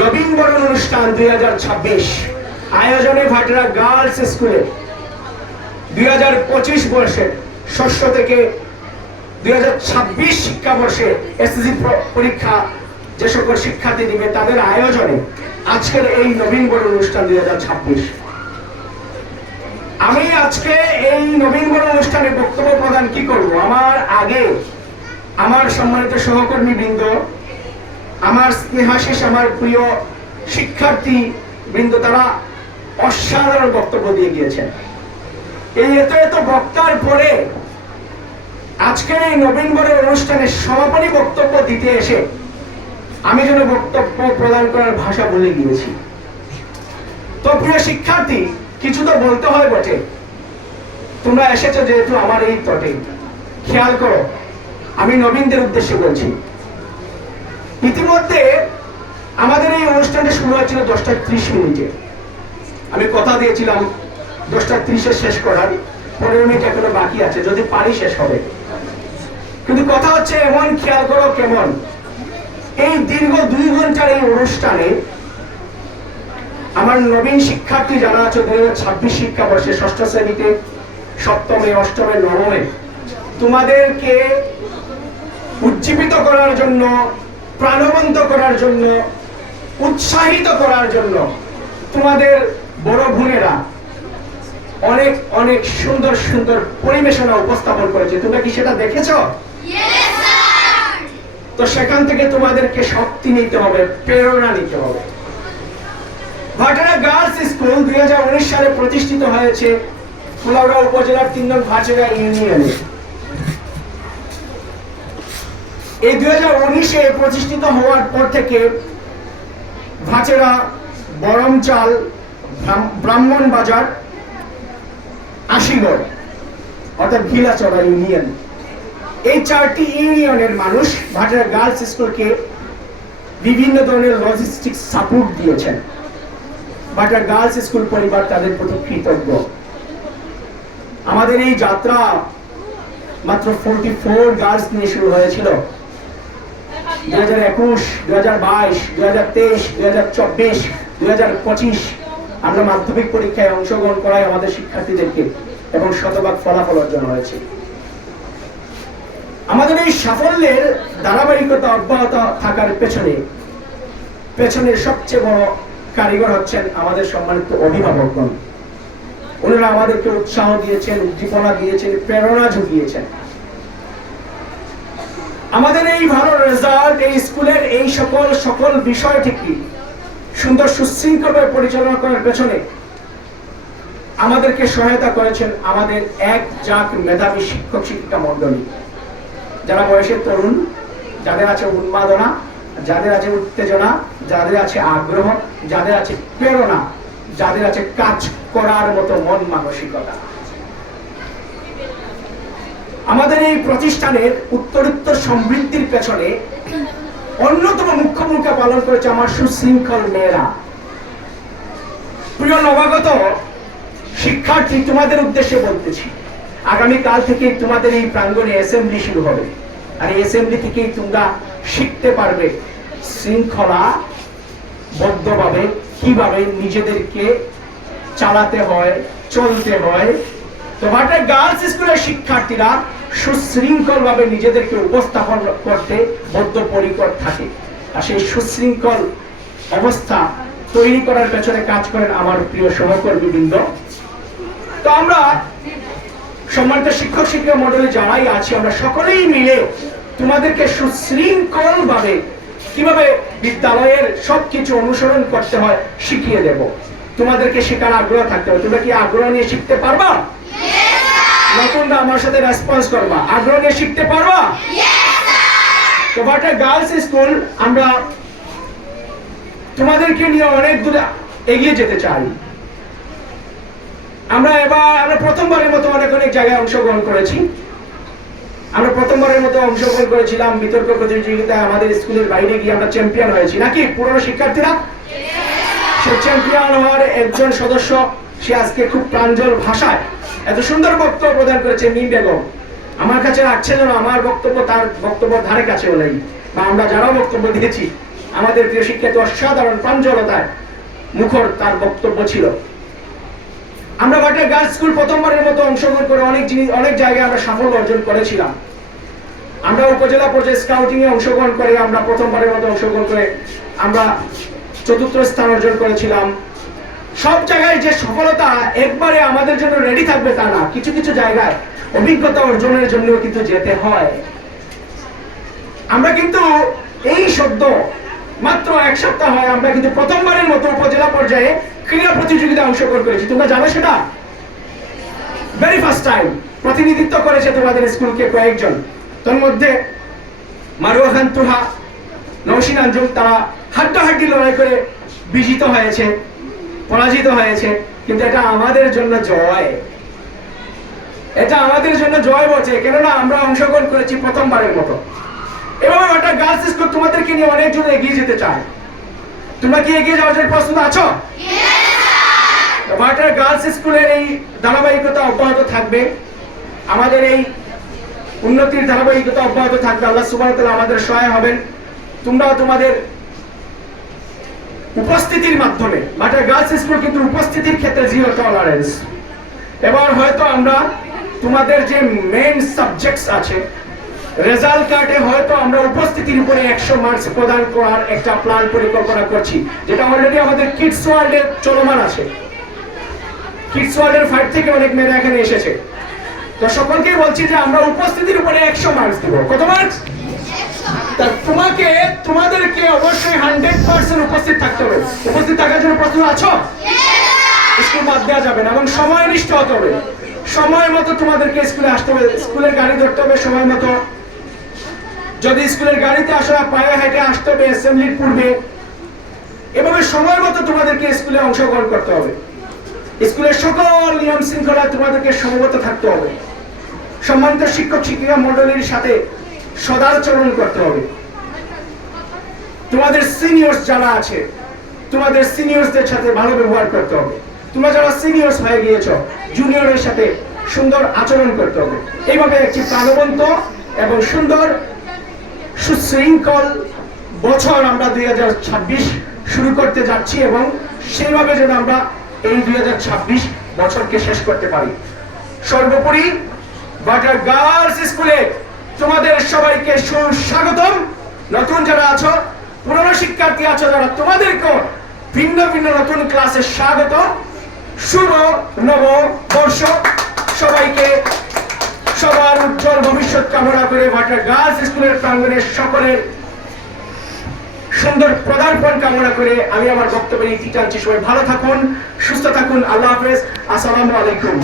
নবীন বরণ অনুষ্ঠান 2026 আয়োজনে ভাটেরা গার্লস স্কুলে 2025 বর্ষের ষষ্ঠ থেকে 2026 শিক্ষাবর্ষে এসএসসি পরীক্ষা যে সকল শিক্ষার্থী দিবে তাদের আয়োজনে আজকের এই নবীন বরণ অনুষ্ঠান 2026। আমি আজকে এই নবীন বরণ অনুষ্ঠানে বক্তব্য প্রদান কি করব, আমার আগে আমার সম্মানিত সহকর্মী বৃন্দ, আমার স্নেহাশিস, আমার প্রিয় শিক্ষার্থী বৃন্দ, তারা অসাধারণ বক্তব্য দিয়ে গিয়েছেন। এই এত বক্তার পরে আজকের এই নবীন বরণ অনুষ্ঠানে সমাপনী বক্তব্য দিতে এসে আমি যেন বক্তব্য প্রদান করার ভাষা ভুলে গিয়েছি। তো প্রিয় শিক্ষার্থী, কিছু তো বলতে হয় বটে। তোমরা এসেছো যেহেতু আমার এই তটে, খেয়াল করো, আমি নবীনদের উদ্দেশ্যে বলছি। ইতিমধ্যে আমাদের এই অনুষ্ঠানটা শুরু হয়েছিল 10:30। আমি কথা দিয়েছিলাম 10:30 শেষ করার, 15 মিনিট এখনো বাকি আছে, যদি পারি শেষ হবে। কিন্তু কথা হচ্ছে এমন, খেয়াল করো কেমন, এই দীর্ঘ 2 ঘন্টার এই অনুষ্ঠানে আমার নবীন শিক্ষার্থী যারা আছে 2026 শিক্ষাবর্ষে ষষ্ঠ শ্রেণীতে, সপ্তমে, অষ্টমে, নবমে, তোমাদেরকে উজ্জীবিত করার জন্য, প্রাণবন্ত করার জন্য, উৎসাহিত করার জন্য তোমাদের বড় বোনেরা অনেক অনেক সুন্দর সুন্দর পরিবেশনা উপস্থাপন করেছে। তোমরা কি সেটা দেখেছো? তো সেখান থেকে তোমাদেরকে শক্তি নিতে হবে, প্রেরণা নিতে হবে। ভাটেরা গার্লস স্কুল 2019 সালে প্রতিষ্ঠিত হয়েছে কুলাউড়া উপজেলার 3 নং ভাটেরা ইউনিয়নে। এই 2019-এ প্রতিষ্ঠিত হওয়ার পর থেকে ভাটেরা, বরমচাল, ব্রাহ্মণবাজার, আশিগড় অর্থাৎ ঘিলাচড়া ইউনিয়ন, এই 4টি ইউনিয়নের মানুষ ভাটেরা গার্লস স্কুলকে বিভিন্ন ধরনের লজিস্টিক সাপোর্ট দিয়েছেন। ভাটেরা গার্লস স্কুল পরিবার তাদের প্রতি কৃতজ্ঞ। আমাদের এই যাত্রা মাত্র 44 গার্লস নিয়ে শুরু হয়েছিল। 2021, 2022, 2023, 2024, 2025 আমরা মাধ্যমিক পরীক্ষায় অংশগ্রহণ করাই আমাদের শিক্ষার্থীদেরকে এবং শতভাগ ফলাফল অর্জন হয়েছে। আমাদের এই সাফল্যের ধারাবাহিকতা অব্যাহত থাকার পেছনের সবচেয়ে বড় কারিগর হচ্ছেন আমাদের সম্মানিত অভিভাবকগণ। ওনারা আমাদেরকে উৎসাহ দিয়েছেন, উদ্দীপনা দিয়েছেন, প্রেরণা জুগিয়েছেন। আমাদের এই ভালো রেজাল্ট, এই স্কুলের এই সকল বিষয়টিকে সুন্দর সুশৃঙ্খলভাবে পরিচালনা করার পেছনে আমাদেরকে সহায়তা করেছেন আমাদের এক জাক মেধাবী শিক্ষক শিক্ষিকা মণ্ডলী, যারা বয়সের তরুণ, যাদের আছে উন্মাদনা, যাদের আছে উত্তেজনা, যাদের আছে আগ্রহ, যাদের আছে প্রেরণা, যাদের আছে কাজ করার মতো মন মানসিকতা। আমাদের এই প্রতিষ্ঠানের উত্তরোত্তর সমৃদ্ধির পেছনে অন্যতম মুখ্য ভূমিকা পালন করেছে আমার সুশৃঙ্খল মেয়েরা। প্রিয় নবাগত শিক্ষার্থী, তোমাদের উদ্দেশ্যে বলতেছি, আগামীকাল থেকে তোমাদের এই প্রাঙ্গণে অ্যাসেম্বলি শুরু হবে। আর এই অ্যাসেম্বলি থেকেই তোমরা শিখতে পারবে শৃঙ্খলা বদ্ধভাবে কিভাবে নিজেদেরকে চালাতে হয়, চলতে হয়। তো ভাটেরা গার্লস স্কুলের শিক্ষার্থীরা সুশৃঙ্খল ভাবে নিজেদেরকে উপস্থাপন করতে বদ্ধপরিকর থাকে। আর সেই সুশৃঙ্খল অবস্থা তৈরি করার পেছনে কাজ করেন আমার প্রিয় সহকর্মী বৃন্দ। তো আমরা সম্মানিত শিক্ষক শিক্ষিকা মণ্ডলী যারাই আছি, আমরা সকলেই মিলে তোমাদেরকে সুশৃঙ্খল ভাবে কিভাবে বিদ্যালয়ের সবকিছু অনুসরণ করতে হয় শিখিয়ে দেব। তোমাদেরকে শেখার আগ্রহ থাকতে হবে। তোমরা কি আগ্রহ নিয়ে শিখতে পারবা? নতুনরা আমার সাথে রেসপন্স করবা, আগ্রহ নিয়ে শিখতে পারবা? তো ভাটেরা গার্লস স্কুল আমরা তোমাদেরকে নিয়ে অনেক দূরে এগিয়ে যেতে চাই। আমরা প্রথমবারের মতো অনেক জায়গায় অংশগ্রহণ করেছি। আমরা প্রথমবারের মতো অংশগ্রহণ করেছিলাম বিতর্ক প্রতিযোগিতায়, আমাদের স্কুলের বাইরে গিয়ে আমরা চ্যাম্পিয়ন হয়েছি, নাকি পুরনো শিক্ষার্থীরা? সে চ্যাম্পিয়ন হওয়ার একজন সদস্য, সে আজকে খুব প্রাঞ্জল ভাষায় এত সুন্দর বক্তব্য প্রদান করেছে মিম বেগম। আমার কাছে রাখছে যেন আমার বক্তব্য তার বক্তব্য ধারে কাছেও নেই। বা আমরা যারা বক্তব্য দিয়েছি, আমাদের প্রিয় শিক্ষার্থী অসাধারণ প্রাঞ্জলতায় মুখর তার বক্তব্য ছিল। আমরা ভাটিয়া গার্লস স্কুল প্রথমবারের মতো অংশগ্রহণ করে অনেক জায়গায় আমরা সাফল্য অর্জন করেছিলাম। আমরা উপজেলা পর্যায়ে স্কাউটিং এ অংশগ্রহণ করে আমরা প্রথমবারের মতো অংশগ্রহণ করে আমরা ৪র্থ স্থান অর্জন করেছিলাম। সব জায়গায় যে সফলতা একবারে আমাদের জন্য রেডি থাকবে তা না, কিছু কিছু জায়গায় অভিজ্ঞতা অর্জনের জন্য কিন্তু যেতে হয়। আমরা কিন্তু এই সদ্য মাত্র 1 সপ্তাহ হয় আমরা কিন্তু প্রথমবারের মতো উপজেলা পর্যায়ে ক্রীড়া প্রতিযোগিতায় অংশগ্রহণ করেছি। তোমরা জানো সেটা? ভেরি ফার্স্ট টাইম প্রতিনিধিত্ব করেছে তোমাদের স্কুলকে কয়েকজন, তার মধ্যে মারুয়া খান তুহা, নওশিন আঞ্জুম, তারা হাড্ডাহাড্ডি লড়াই করে বিজিত হয়েছে, পরাজিত হয়েছে। কিন্তু এটা আমাদের জন্য জয়, এটা আমাদের জন্য জয় বটে, কেননা আমরা অংশগ্রহণ করেছি প্রথমবারের মতো। এভাবে একটা গার্লস স্কুল তোমাদেরকে নিয়ে অনেকজন এগিয়ে যেতে চায়। তোমরা কি এগিয়ে যাওয়ার জন্য প্রস্তুত আছো? ভাটিয়া গার্লস স্কুলের এই ধারাবাহিকতা অব্যাহত থাকবে, আমাদের এই উন্নতির ধারাবাহিকতা অব্যাহত থাকবে। আল্লাহ সুবহানাহু ওয়া তাআলা আমাদের সহায় হবেন। তোমরা তোমাদের উপস্থিতির মাধ্যমে, ভাটিয়া গার্লস স্কুল কিন্তু উপস্থিতির ক্ষেত্রে জিরো টলারেন্স। এবার হয়তো আমরা তোমাদের যে মেইন সাবজেক্টস আছে, রেজাল্ট কার্ডে হয়তো আমরা উপস্থিতির উপরে 100 মার্কস প্রদান করার একটা প্ল্যান পরিকল্পনা করছি, যেটা অলরেডি আমাদের কিডস ওয়ার্ল্ডে চলমান আছে। কিডস ওয়ার্ল্ডের ফাইট থেকে অনেক মেয়েরা এখানে এসেছে। তো সকলকেই বলছি যে আমরা উপস্থিতির উপরে 100 মার্কস দেব। কত মার্কস? তোমাদেরকে অবশ্যই 100% উপস্থিত থাকতে হবে। উপস্থিত থাকার জন্য প্রস্তুত আছো? স্কুল বাদ দেওয়া যাবে না এবং সময়নিষ্ঠ হতে হবে। সময় মতো তোমাদেরকে স্কুলে আসতে হবে, স্কুলের গাড়ি ধরতে হবে সময় মতো। যদি স্কুলের গাড়িতে আসো, পায়ে হেঁটে আসতে হবে অ্যাসেম্বলির পূর্বে। এভাবে সময় মতো তোমাদেরকে স্কুলে অংশগ্রহণ করতে হবে। স্কুলের সকল নিয়ম শৃঙ্খলা তোমাদেরকে সমবেত থাকতে হবে। সম্মানিত শিক্ষক শিক্ষিকা মণ্ডলীর সাথে সদাচরণ করতে হবে। তোমাদের সিনিয়র্স যারা আছে, তোমাদের সিনিয়র্সদের সাথে ভালো ব্যবহার করতে হবে। তোমরা যারা সিনিয়র্স হয়ে গিয়েছো, জুনিয়রের সাথে সুন্দর আচরণ করতে হবে। এইভাবে একটি প্রাণবন্ত এবং সুন্দর সুশৃঙ্খল বছর আমরা 2026 শুরু করতে যাচ্ছি এবং সেইভাবে যেন আমরা এই 2026 বছরকে শেষ করতে পারি। সর্বোপরি ভাটিয়া গার্লস স্কুলে তোমাদের সবাইকে সুস্বাগতম। নতুন যারা আছো, পুরনো শিক্ষার্থী আছো যারা, তোমাদেরকে ভিন্ন ভিন্ন নতুন ক্লাসে স্বাগত। শুভ নববর্ষ। সবাইকে সবার উজ্জ্বল ভবিষ্যৎ কামনা করে ভাটিয়া গার্লস স্কুলের প্রাঙ্গণে সকলের সুন্দর পদার্পণ কামনা করে আমি আমার বক্তব্যের ইতি টানছি। সবাই ভালো থাকুন, সুস্থ থাকুন। আল্লাহ হাফেজ। আসসালামু আলাইকুম।